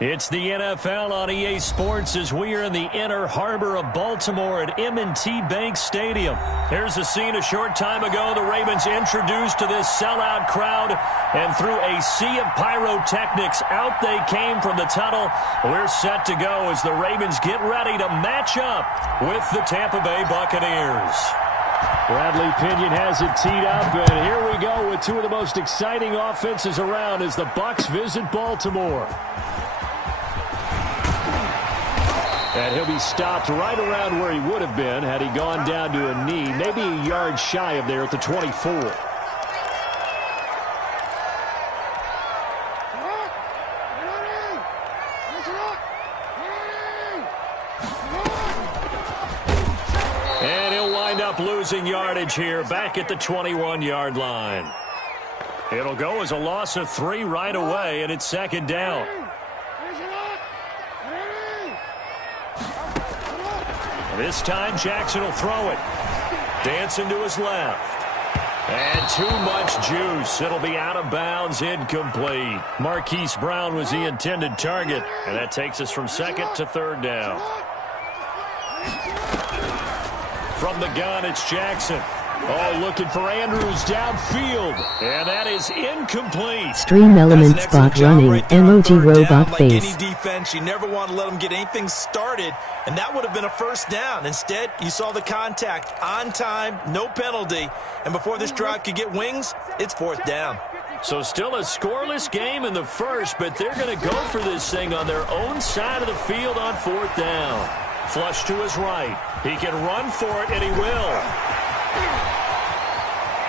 It's the NFL on EA Sports as we are in the inner harbor of Baltimore at M&T Bank Stadium. Here's a scene a short time ago. The Ravens introduced to this sellout crowd, and through a sea of pyrotechnics, out they came from the tunnel. We're set to go as the Ravens get ready to match up with the Tampa Bay Buccaneers. Bradley Pinion has it teed up, and here we go with two of the most exciting offenses around as the Bucs visit Baltimore. And he'll be stopped right around where he would have been had he gone down to a knee, maybe a yard shy of there at the 24. And he'll wind up losing yardage here back at the 21-yard line. It'll go as a loss of 3 right away, and it's second down. This time, Jackson will throw it. Dancing to his left. And too much juice. It'll be out of bounds, incomplete. Marquise Brown was the intended target, and that takes us from second to third down. From the gun, it's Jackson. Oh, looking for Andrews downfield. And that is incomplete. Stream elements bot running, right emoji robot like face. Any defense, you never want to let them get anything started, and that would have been a first down. Instead, you saw the contact on time, no penalty, and before this drive could get wings, it's fourth down. So still a scoreless game in the first, but they're going to go for this thing on their own side of the field on fourth down. Flush to his right. He can run for it, and he will.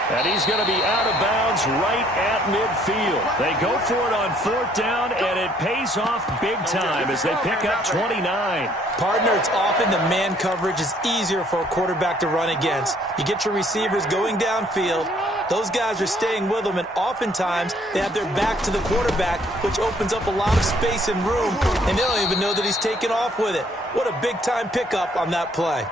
And he's going to be out of bounds right at midfield. They go for it on fourth down, and it pays off big time as they pick up 29. Partner, it's often the man coverage is easier for a quarterback to run against. You get your receivers going downfield. Those guys are staying with them, and oftentimes they have their back to the quarterback, which opens up a lot of space and room, and they don't even know that he's taken off with it. What a big-time pickup on that play.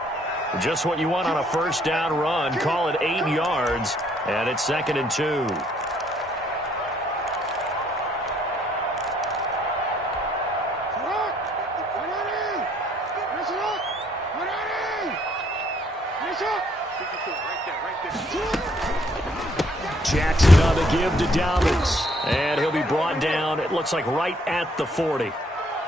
Just what you want on a first down run. Call it 8 yards, and it's second and 2. Jackson on the give to Dobbins, and he'll be brought down, it looks like right at the 40.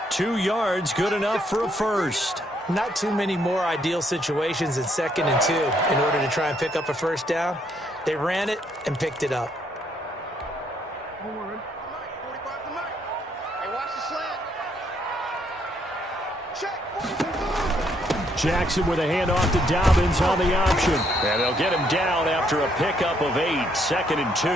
2 yards, good enough for a first. Not too many more ideal situations in second and 2 in order to try and pick up a first down. They ran it and picked it up. Jackson with a handoff to Dobbins on the option. And they'll get him down after a pickup of 8, second and 2.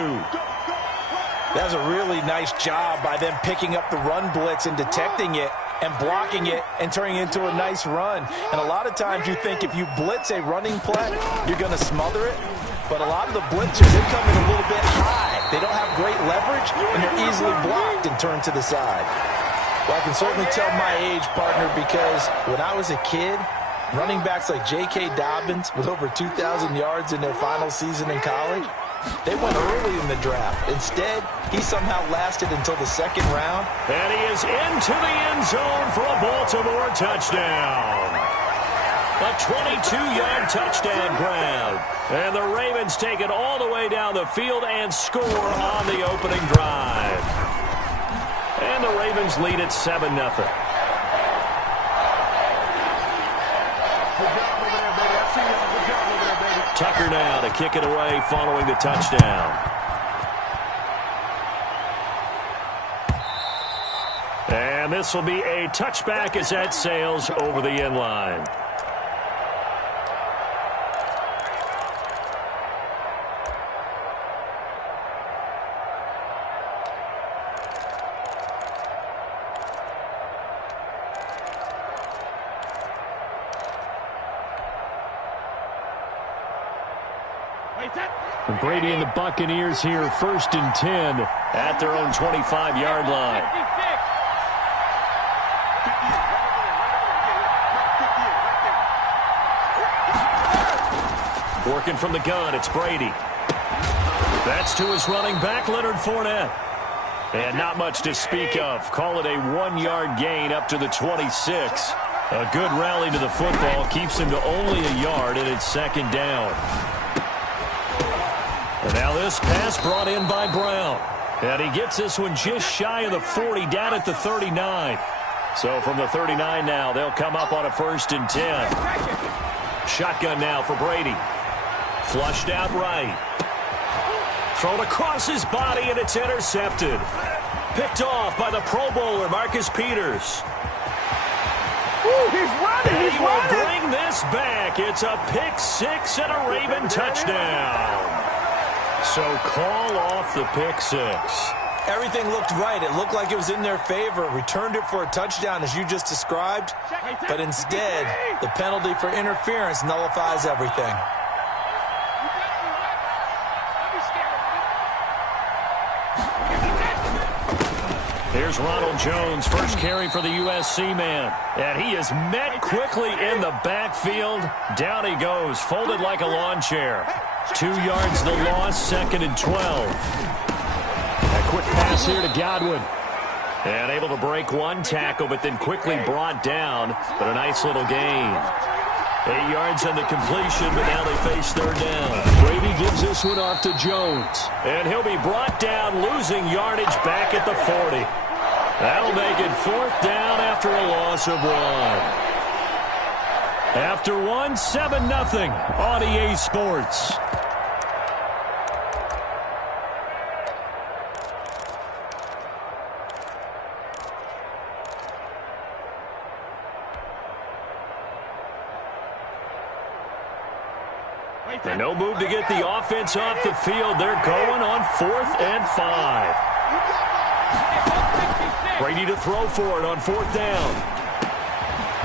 That was a really nice job by them picking up the run blitz and detecting it and blocking it and turning it into a nice run. And a lot of times you think if you blitz a running play, you're going to smother it. But a lot of the blitzers, they come in a little bit high. They don't have great leverage, and they're easily blocked and turned to the side. Well, I can certainly tell my age, partner, because when I was a kid, running backs like J.K. Dobbins with over 2,000 yards in their final season in college, they went early in the draft. Instead, he somehow lasted until the second round. And he is into the end zone for a Baltimore touchdown. A 22-yard touchdown grab. And the Ravens take it all the way down the field and score on the opening drive. And the Ravens lead it 7-0. Tucker now to kick it away following the touchdown. And this will be a touchback as that sails over the end line. Brady and the Buccaneers here, first and 10 at their own 25-yard line. Working from the gun, it's Brady. That's to his running back, Leonard Fournette. And not much to speak of. Call it a 1-yard gain up to the 26. A good rally to the football keeps him to only a yard, and it's second down. And now this pass brought in by Brown. And he gets this one just shy of the 40, down at the 39. So from the 39 now, they'll come up on a 1st and 10. Shotgun now for Brady. Flushed out right. Thrown across his body, and it's intercepted. Picked off by the Pro Bowler, Marcus Peters. Ooh, he's running, and he will bring this back. It's a pick 6 and a Raven touchdown. So call off the pick 6. Everything looked right. It looked like it was in their favor. Returned it for a touchdown, as you just described. But instead, the penalty for interference nullifies everything. Here's Ronald Jones, first carry for the USC man. And he is met quickly in the backfield. Down he goes, folded like a lawn chair. 2 yards the loss, 2nd and 12. A quick pass here to Godwin. And able to break one tackle, but then quickly brought down. But a nice little gain. 8 yards on the completion, but now they face 3rd down. Brady gives this one off to Jones. And he'll be brought down, losing yardage back at the 40. That'll make it 4th down after a loss of 1. After 1, 7-0 on EA Sports. And no move to get the offense off the field. They're going on 4th and 5. Brady to throw for it on 4th down.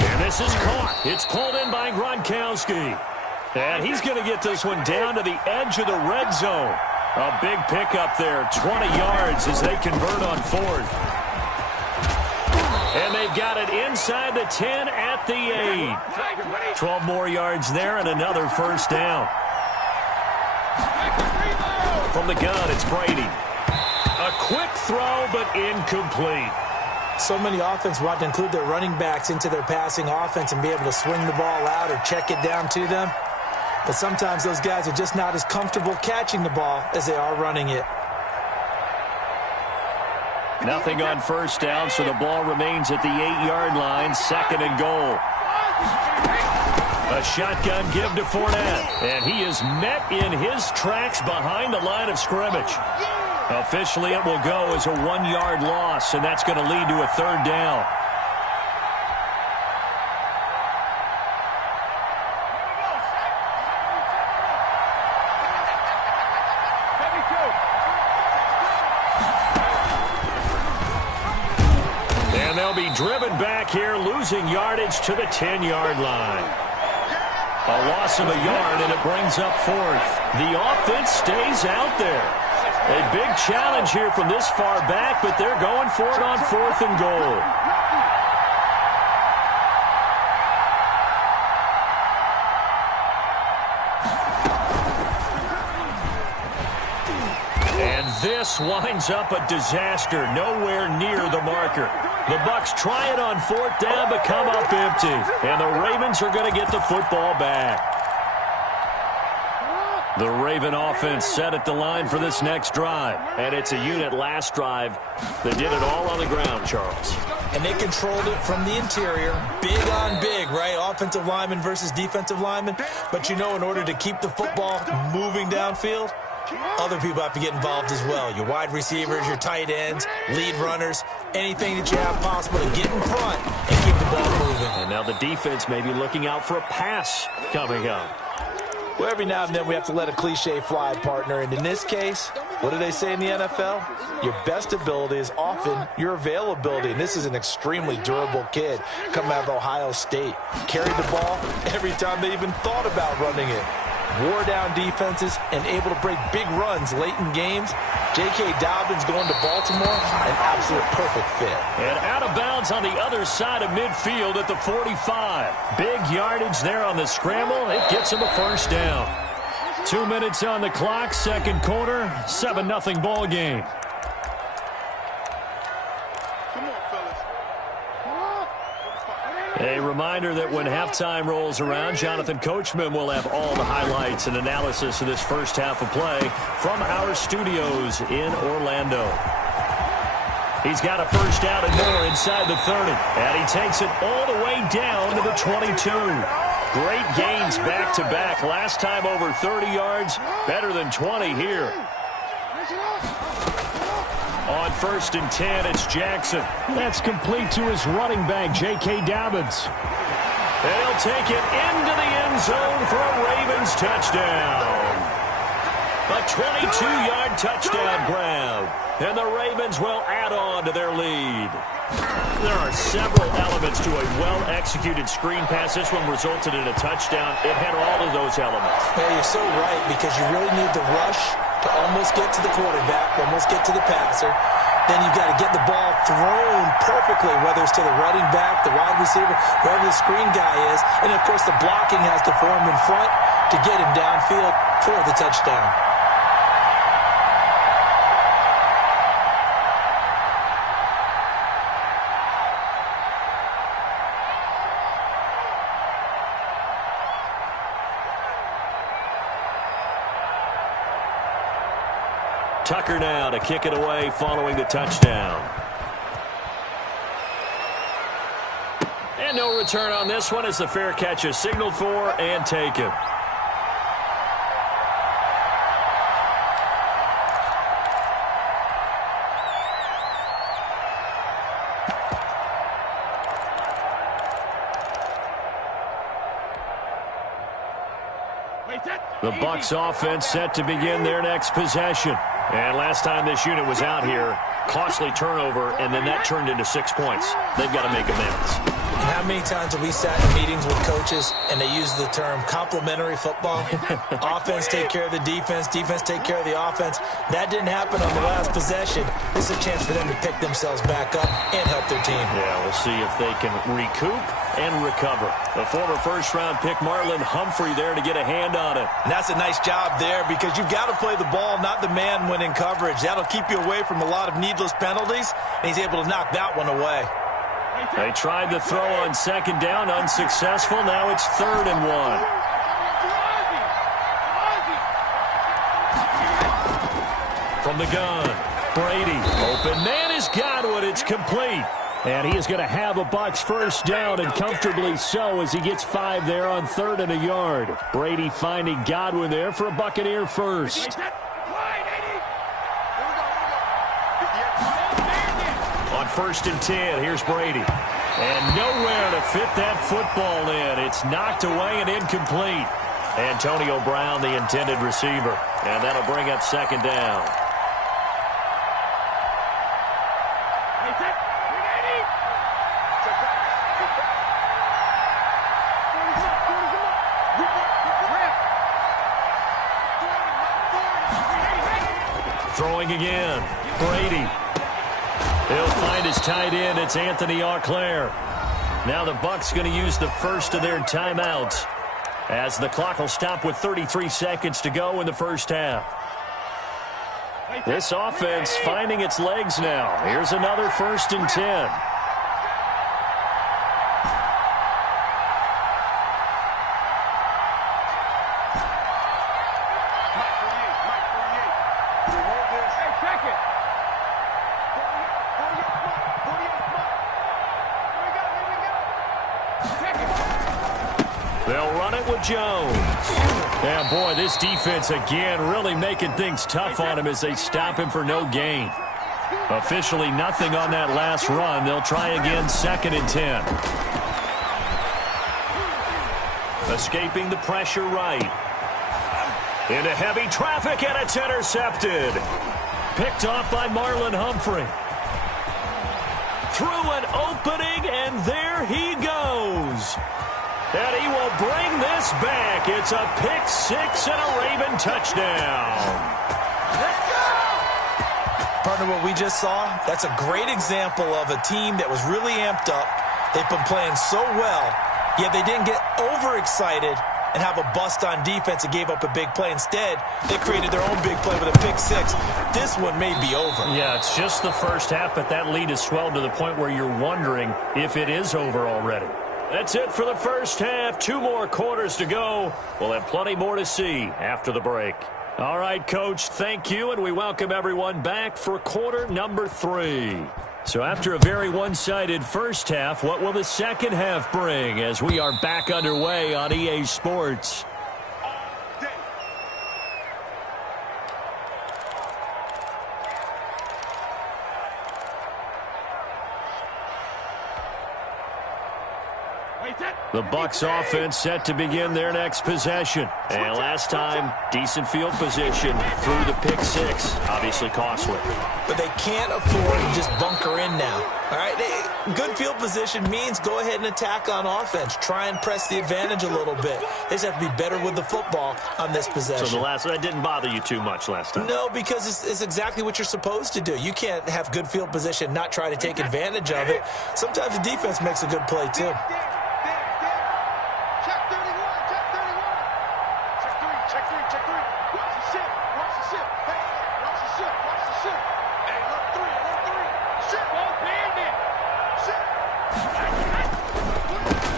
And this is caught. It's pulled in by Gronkowski. And he's going to get this one down to the edge of the red zone. A big pickup there, 20 yards as they convert on 4th. And they've got it inside the 10 at the 8. 12 more yards there and another 1st down. From the gun, it's Brady. A quick throw, but incomplete. So many offenses want to include their running backs into their passing offense and be able to swing the ball out or check it down to them. But sometimes those guys are just not as comfortable catching the ball as they are running it. Nothing on 1st down, so the ball remains at the 8-yard line, 2nd and goal. A shotgun give to Fournette, and he is met in his tracks behind the line of scrimmage. Officially, it will go as a 1-yard loss, and that's going to lead to a 3rd down. And they'll be driven back here, losing yardage to the 10-yard line. A loss of a yard, and it brings up 4th. The offense stays out there. A big challenge here from this far back, but they're going for it on 4th and goal. And this winds up a disaster, nowhere near the marker. The Bucs try it on 4th down, but come up empty. And the Ravens are going to get the football back. The Raven offense set at the line for this next drive. And it's a unit last drive that did it all on the ground, Charles. And they controlled it from the interior. Big on big, right? Offensive lineman versus defensive lineman. But you know, in order to keep the football moving downfield, other people have to get involved as well. Your wide receivers, your tight ends, lead runners, anything that you have possible to get in front and keep the ball moving. And now the defense may be looking out for a pass coming up. Well, every now and then we have to let a cliche fly, partner. And in this case, what do they say in the NFL? Your best ability is often your availability. And this is an extremely durable kid coming out of Ohio State. Carried the ball every time they even thought about running it. Wore down defenses and able to break big runs late in games. J.K. Dobbins going to Baltimore, an absolute perfect fit. And out of bounds on the other side of midfield at the 45. Big yardage there on the scramble. It gets him a 1st down. 2 minutes on the clock, 2nd quarter, 7-0 ball game. A reminder that when halftime rolls around, Jonathan Coachman will have all the highlights and analysis of this first half of play from our studios in Orlando. He's got a first down and more inside the 30. And he takes it all the way down to the 22. Great gains back-to-back. Last time over 30 yards, better than 20 here. On 1st and 10, it's Jackson. That's complete to his running back, J.K. Dobbins. And he'll take it into the end zone for a Ravens touchdown. A 22-yard touchdown grab. And the Ravens will add on to their lead. There are several elements to a well-executed screen pass. This one resulted in a touchdown. It had all of those elements. Yeah, you're so right, because you really need the rush to almost get to the quarterback, almost get to the passer. Then you've got to get the ball thrown perfectly, whether it's to the running back, the wide receiver, whoever the screen guy is. And, of course, the blocking has to form in front to get him downfield for the touchdown. Tucker now to kick it away following the touchdown. And no return on this one as the fair catch is signaled for and taken. The Bucs offense set to begin their next possession. And last time this unit was out here, costly turnover, and then that turned into 6 points. They've got to make amends. And how many times have we sat in meetings with coaches and they use the term complementary football? Offense take care of the defense, defense take care of the offense. That didn't happen on the last possession. This is a chance for them to pick themselves back up and help their team. Yeah, we'll see if they can recoup and recover. The former first-round pick Marlon Humphrey there to get a hand on it. And that's a nice job there, because you've got to play the ball, not the man when in coverage. That'll keep you away from a lot of needless penalties, and he's able to knock that one away. They tried to throw on second down, unsuccessful. Now it's 3rd and 1. From the gun, Brady. Open man is Godwin. It's complete. And he is going to have a Bucs first down, and comfortably so, as he gets 5 there on 3rd and a yard. Brady finding Godwin there for a Buccaneer first. On 1st and 10, here's Brady. And nowhere to fit that football in. It's knocked away and incomplete. Antonio Brown, the intended receiver. And that'll bring up 2nd down. Throwing again. Brady. He'll find his tight end. It's Anthony Auclair. Now the Bucs going to use the first of their timeouts, as the clock will stop with 33 seconds to go in the first half. This offense finding its legs now. Here's another 1st and 10. They'll run it with Jones. Yeah, boy, this defense again really making things tough on him as they stop him for no gain. Officially nothing on that last run. They'll try again, 2nd and 10. Escaping the pressure right. Into heavy traffic, and it's intercepted. Picked off by Marlon Humphrey. Through an opening, and there he goes. And he will bring this back. It's a pick 6 and a Raven touchdown. Partner, what we just saw, that's a great example of a team that was really amped up. They've been playing so well, yet they didn't get overexcited and have a bust on defense and gave up a big play. Instead, they created their own big play with a pick 6. This one may be over. Yeah, it's just the first half, but that lead has swelled to the point where you're wondering if it is over already. That's it for the first half. 2 more quarters to go. We'll have plenty more to see after the break. All right, Coach, thank you, and we welcome everyone back for quarter number 3. So after a very one-sided first half, what will the second half bring as we are back underway on EA Sports? The Bucs offense set to begin their next possession. And last time, decent field position through the pick 6. Obviously costly. But they can't afford to just bunker in now. All right, good field position means go ahead and attack on offense. Try and press the advantage a little bit. They just have to be better with the football on this possession. So that didn't bother you too much last time? No, because it's exactly what you're supposed to do. You can't have good field position, not try to take advantage of it. Sometimes the defense makes a good play, too.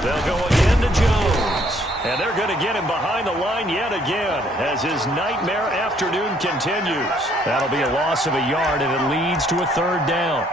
They'll go again to Jones. And they're going to get him behind the line yet again as his nightmare afternoon continues. That'll be a loss of a yard, and it leads to a 3rd down.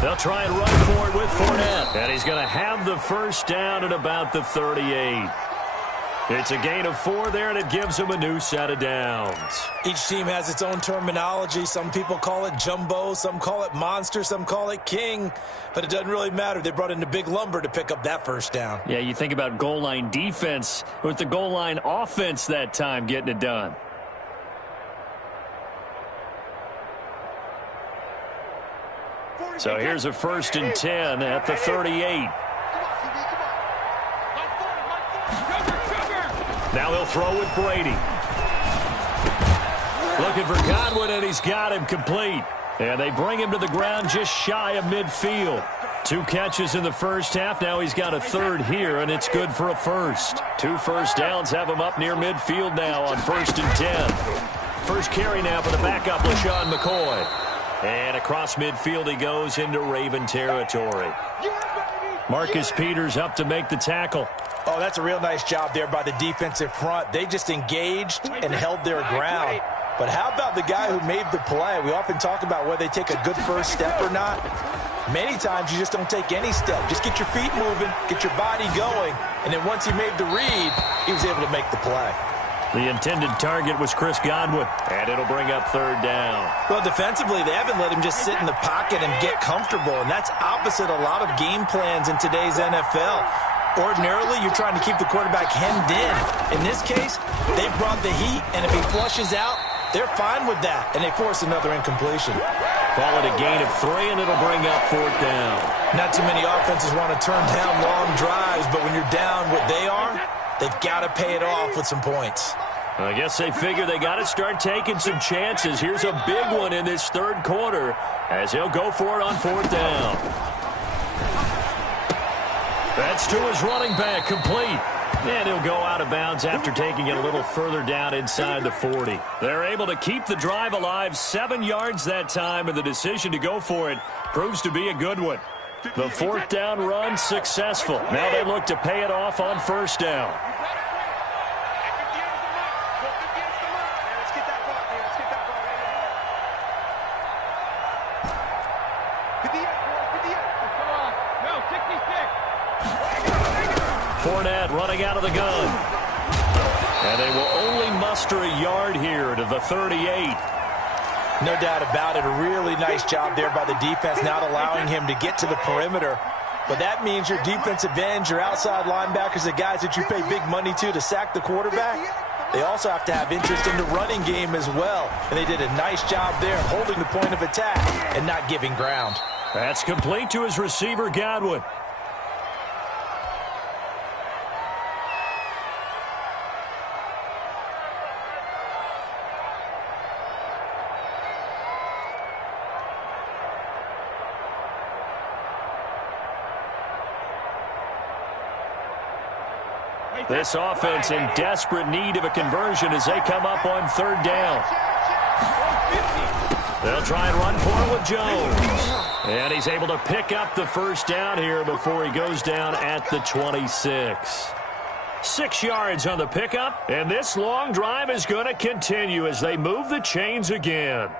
They'll try and run for it with Fournette. And he's going to have the first down at about the 38. It's a gain of 4 there, and it gives him a new set of downs. Each team has its own terminology. Some people call it jumbo, some call it monster, some call it king. But it doesn't really matter. They brought in the big lumber to pick up that first down. Yeah, you think about goal line defense with the goal line offense that time getting it done. So here's a 1st and 10 at the 38. Now he'll throw with Brady. Looking for Godwin, and he's got him complete. And they bring him to the ground just shy of midfield. 2 catches in the first half. Now he's got a 3rd here, and it's good for a 1st. 2 first downs have him up near midfield now on 1st and 10. First carry now for the backup, LaShawn McCoy. And across midfield he goes into Raven territory. Marcus Peters up to make the tackle. Oh, that's a real nice job there by the defensive front. They just engaged and held their ground. But how about the guy who made the play? We often talk about whether they take a good first step or not. Many times you just don't take any step. Just get your feet moving, get your body going, and then once he made the read, he was able to make the play. The intended target was Chris Godwin, and it'll bring up 3rd down. Well, defensively, they haven't let him just sit in the pocket and get comfortable, and that's opposite a lot of game plans in today's NFL. Ordinarily, you're trying to keep the quarterback hemmed in. In this case, they brought the heat, and if he flushes out, they're fine with that, and they force another incompletion. Call it a gain of 3, and it'll bring up 4th down. Not too many offenses want to turn down long drives, but when you're down what they are, they've got to pay it off with some points. I guess they figure they got to start taking some chances. Here's a big one in this 3rd quarter as he'll go for it on 4th down. That's to his running back, complete. And he'll go out of bounds after taking it a little further down inside the 40. They're able to keep the drive alive, 7 yards that time, and the decision to go for it proves to be a good one. The 4th down run successful. Now they look to pay it off on 1st down. Fournette running out of the gun. And they will only muster a yard here to the 38. No doubt about it. A really nice job there by the defense, not allowing him to get to the perimeter. But that means your defensive ends, your outside linebackers, the guys that you pay big money to sack the quarterback, they also have to have interest in the running game as well. And they did a nice job there holding the point of attack and not giving ground. That's complete to his receiver, Godwin. This offense in desperate need of a conversion as they come up on third down. They'll try and run for it with Jones. And he's able to pick up the first down here before he goes down at the 26. 6 yards on the pickup, and this long drive is going to continue as they move the chains again.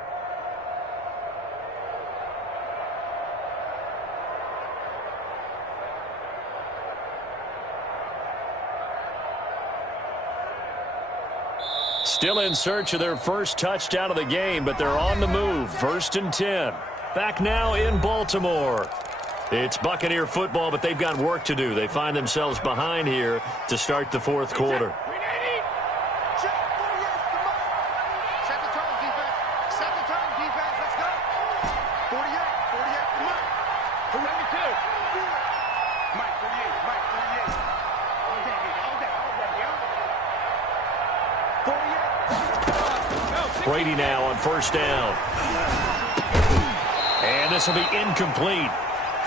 Still in search of their first touchdown of the game, but they're on the move. 1st and 10. Back now in Baltimore. It's Buccaneer football, but they've got work to do. They find themselves behind here to start the fourth quarter. Brady now on first down. And this will be incomplete.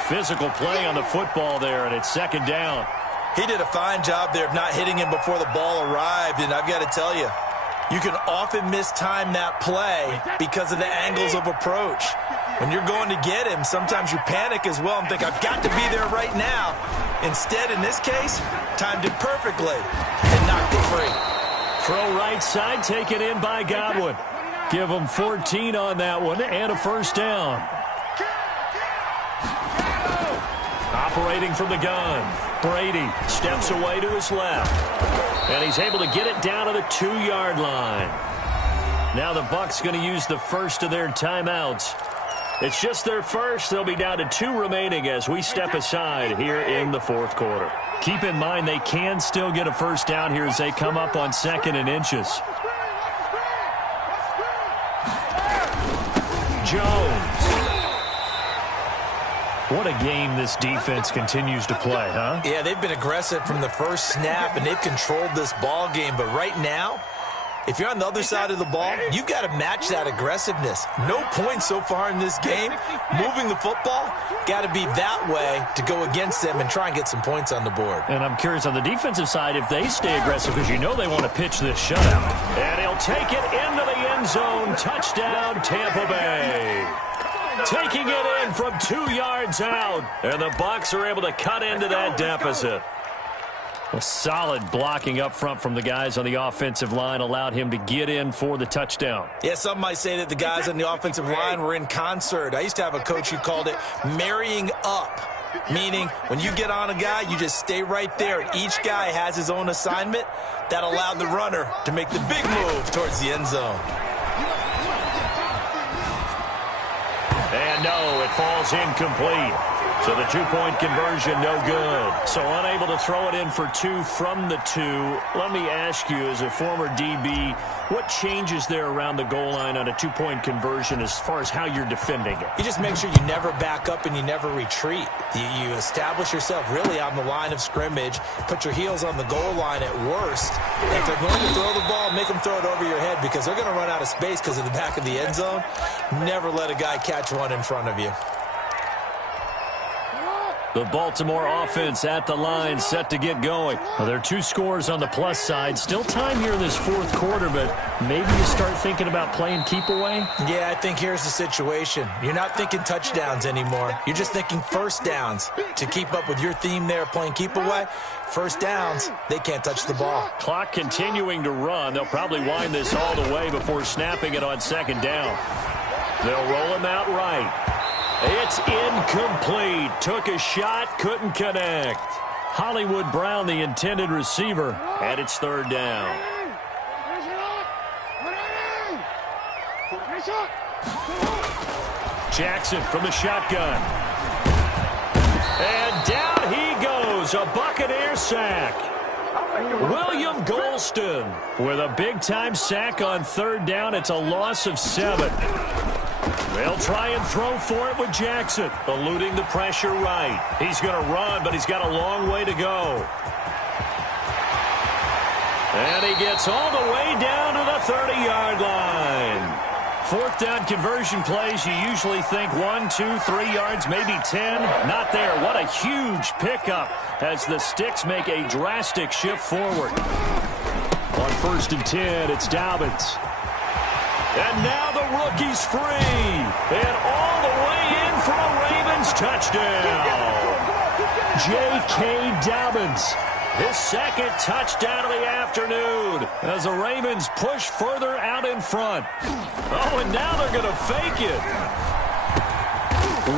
Physical play on the football there, and it's 2nd down. He did a fine job there of not hitting him before the ball arrived, and I've got to tell you, you can often mistime that play because of the angles of approach. When you're going to get him, sometimes you panic as well and think, I've got to be there right now. Instead, in this case, timed it perfectly and knocked it free. Throw right side, taken in by Godwin. Give him 14 on that one and a first down. Operating from the gun. Brady steps away to his left. And he's able to get it down to the 2-yard line. Now the Bucs going to use the first of their timeouts. It's just their first. They'll be down to 2 remaining as we step aside here in the fourth quarter. Keep in mind they can still get a first down here as they come up on 2nd and inches. Jones. What a game this defense continues to play, huh? Yeah, they've been aggressive from the first snap, and they've controlled this ball game. But right now, if you're on the other side of the ball, you've got to match that aggressiveness. No points so far in this game. Moving the football, got to be that way to go against them and try and get some points on the board. And I'm curious on the defensive side if they stay aggressive because you know they want to pitch this shutout. And he'll take it into the end zone. Touchdown, Tampa Bay. Taking it in from 2 yards out. And the Bucs are able to cut into that deficit. A solid blocking up front from the guys on the offensive line allowed him to get in for the touchdown. Yeah, some might say that the guys on the offensive line were in concert. I used to have a coach who called it marrying up, meaning when you get on a guy, you just stay right there, and each guy has his own assignment. That allowed the runner to make the big move towards the end zone. And no, it falls incomplete. So the 2-point conversion, no good. So unable to throw it in for 2 from the 2. Let me ask you, as a former DB, what changes there around the goal line on a 2-point conversion as far as how you're defending it? You just make sure you never back up and you never retreat. You establish yourself really on the line of scrimmage, put your heels on the goal line at worst. And if they're going to throw the ball, make them throw it over your head because they're going to run out of space because of the back of the end zone. Never let a guy catch one in front of you. The Baltimore offense at the line, set to get going. Well, there are 2 scores on the plus side. Still time here in this fourth quarter, but maybe you start thinking about playing keep away? Yeah, I think here's the situation. You're not thinking touchdowns anymore. You're just thinking first downs. To keep up with your theme there, playing keep away, first downs, they can't touch the ball. Clock continuing to run. They'll probably wind this all the way before snapping it on 2nd down. They'll roll him out right. It's incomplete. Took a shot, couldn't connect. Hollywood Brown, the intended receiver, and it's 3rd down. Jackson from the shotgun. And down he goes. A Buccaneer sack. William Golston with a big-time sack on 3rd down. It's a loss of 7. They'll try and throw for it with Jackson, eluding the pressure right. He's going to run, but he's got a long way to go. And he gets all the way down to the 30-yard line. 4th down conversion plays, you usually think 1, 2, 3 yards, maybe 10. Not there. What a huge pickup as the Sticks make a drastic shift forward. On 1st and 10, it's Dobbins. And now the rookie's free. And all the way in for a Ravens touchdown. J.K. Dobbins, his second touchdown of the afternoon as the Ravens push further out in front. Oh, and now they're going to fake it.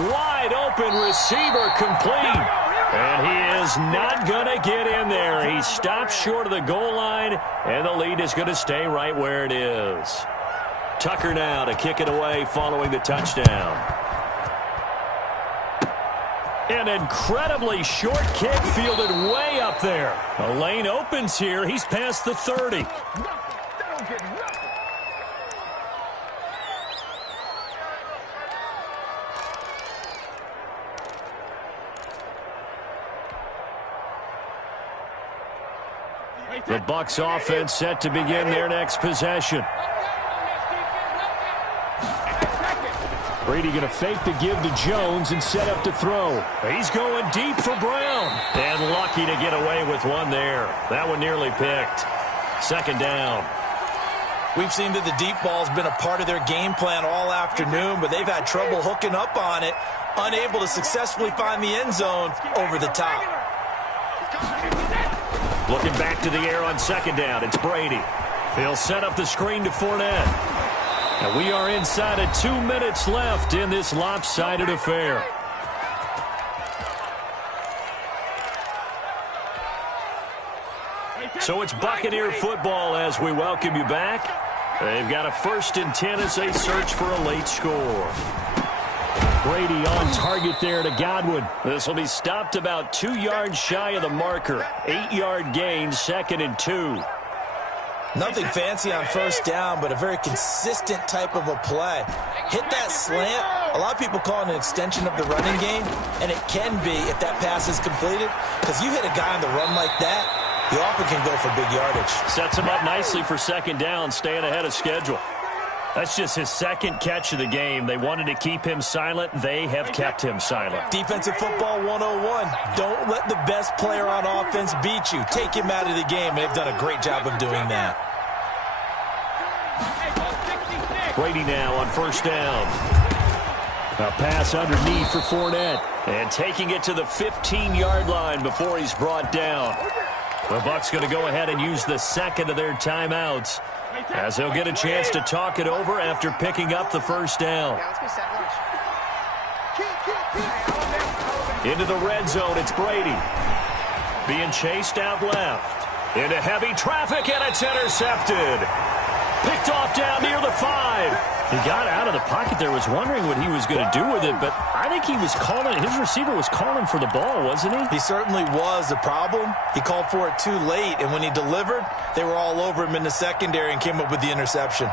Wide open receiver complete. And he is not going to get in there. He stops short of the goal line, and the lead is going to stay right where it is. Tucker now to kick it away following the touchdown. An incredibly short kick fielded way up there. A lane opens here. He's past the 30. The Bucs offense set to begin their next possession. Brady going to fake the give to Jones and set up to throw. He's going deep for Brown. And lucky to get away with one there. That one nearly picked. 2nd down. We've seen that the deep ball's been a part of their game plan all afternoon, but they've had trouble hooking up on it, unable to successfully find the end zone over the top. Looking back to the air on 2nd down, it's Brady. He'll set up the screen to Fournette. And we are inside of 2 minutes left in this lopsided affair. So it's Buccaneer football as we welcome you back. They've got a 1st and 10 as they search for a late score. Brady on target there to Godwin. This will be stopped about 2 yards shy of the marker. 8-yard gain, 2nd and 2. Nothing fancy on 1st down, but a very consistent type of a play. Hit that slant. A lot of people call it an extension of the running game, and it can be if that pass is completed, because you hit a guy on the run like that, he often can go for big yardage. Sets him up nicely for 2nd down, staying ahead of schedule. That's just his 2nd catch of the game. They wanted to keep him silent. They have kept him silent. Defensive football 101. Don't let the best player on offense beat you. Take him out of the game, and they've done a great job of doing that. Brady now on 1st down. A pass underneath for Fournette. And taking it to the 15-yard line before he's brought down. The Bucs going to go ahead and use the 2nd of their timeouts, as they'll get a chance to talk it over after picking up the 1st down. Into the red zone, it's Brady. Being chased out left. Into heavy traffic, and it's intercepted. Picked off down near the 5. He got out of the pocket there, was wondering what he was going to do with it, but I think he was calling, his receiver was calling for the ball, wasn't he? He certainly was. The problem, he called for it too late, and when he delivered, they were all over him in the secondary and came up with the interception.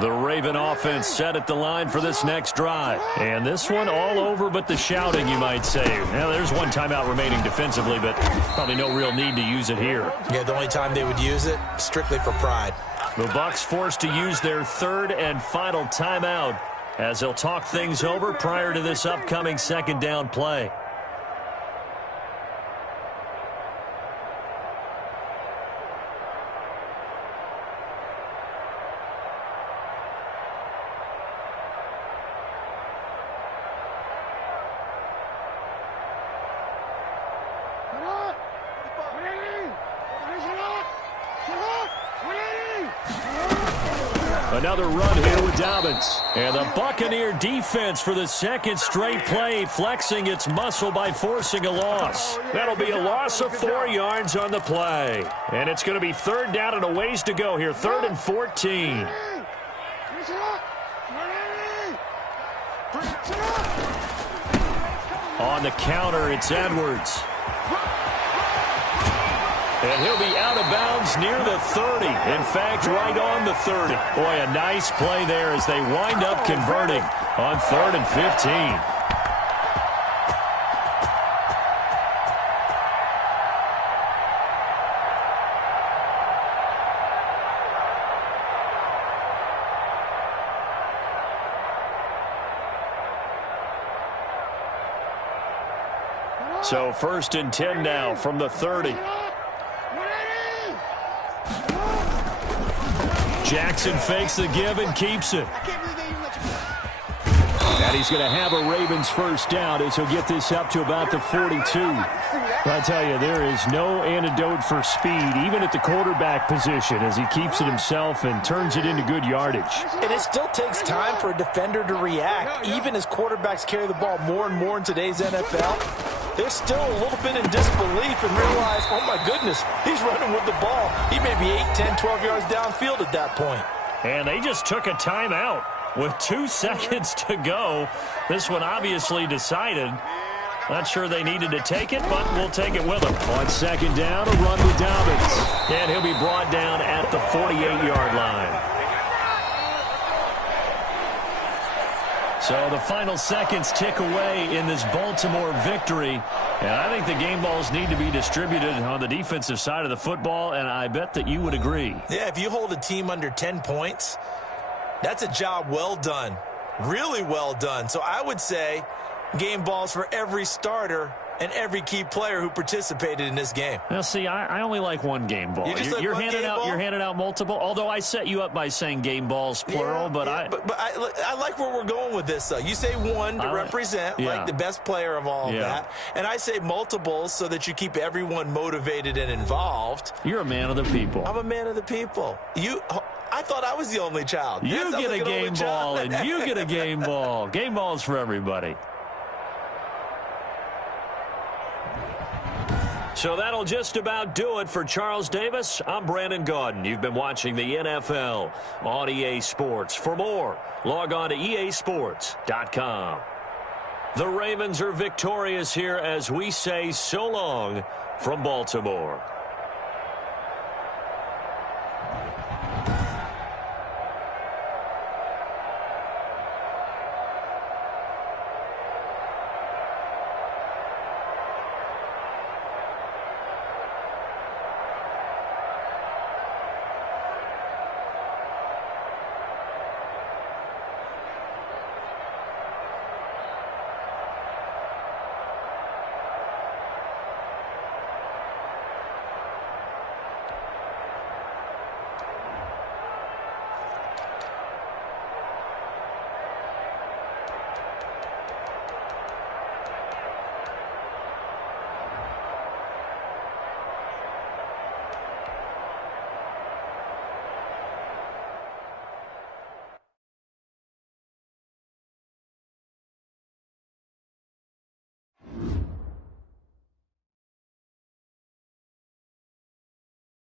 The Raven offense set at the line for this next drive. And this one all over but the shouting, you might say. Now, there's one timeout remaining defensively, but probably no real need to use it here. Yeah, the only time they would use it, strictly for pride. The Bucs forced to use their 3rd and final timeout as they'll talk things over prior to this upcoming 2nd down play. Another run here with Dobbins. And the Buccaneer defense for the 2nd straight play, flexing its muscle by forcing a loss. That'll be a loss of 4 yards on the play. And it's going to be 3rd down and a ways to go here, 3rd and 14. On the counter, it's Edwards. And he'll be out of bounds near the 30. In fact, right on the 30. Boy, a nice play there as they wind up converting on 3rd and 15. So 1st and 10 now from the 30. Jackson fakes the give and keeps it. And he's going to have a Ravens first down as he'll get this up to about the 42. I tell you, there is no antidote for speed, even at the quarterback position, as he keeps it himself and turns it into good yardage. And it still takes time for a defender to react, even as quarterbacks carry the ball more and more in today's NFL. They're still a little bit in disbelief and realize, oh my goodness, he's running with the ball. He may be 8, 10, 12 yards downfield at that point. And they just took a timeout with 2 seconds to go. This one obviously decided. Not sure they needed to take it, but we'll take it with them. On 2nd down, a run with Dobbins. And he'll be brought down at the 48-yard line. So the final seconds tick away in this Baltimore victory. And I think the game balls need to be distributed on the defensive side of the football, and I bet that you would agree. Yeah, if you hold a team under 10 points, that's a job well done. Really well done. So I would say game balls for every starter and every key player who participated in this game. Now, see, I only like one game ball. You're handing out multiple. Although I set you up by saying game balls plural, but I like where we're going with this. Though you say one to represent, like the best player of all of that, and I say multiples so that you keep everyone motivated and involved. You're a man of the people. I'm a man of the people. I thought I was the only child. You get a game ball, and you get a game ball. Game balls for everybody. So that'll just about do it for Charles Davis. I'm Brandon Gaudin. You've been watching the NFL on EA Sports. For more, log on to easports.com. The Ravens are victorious here as we say so long from Baltimore.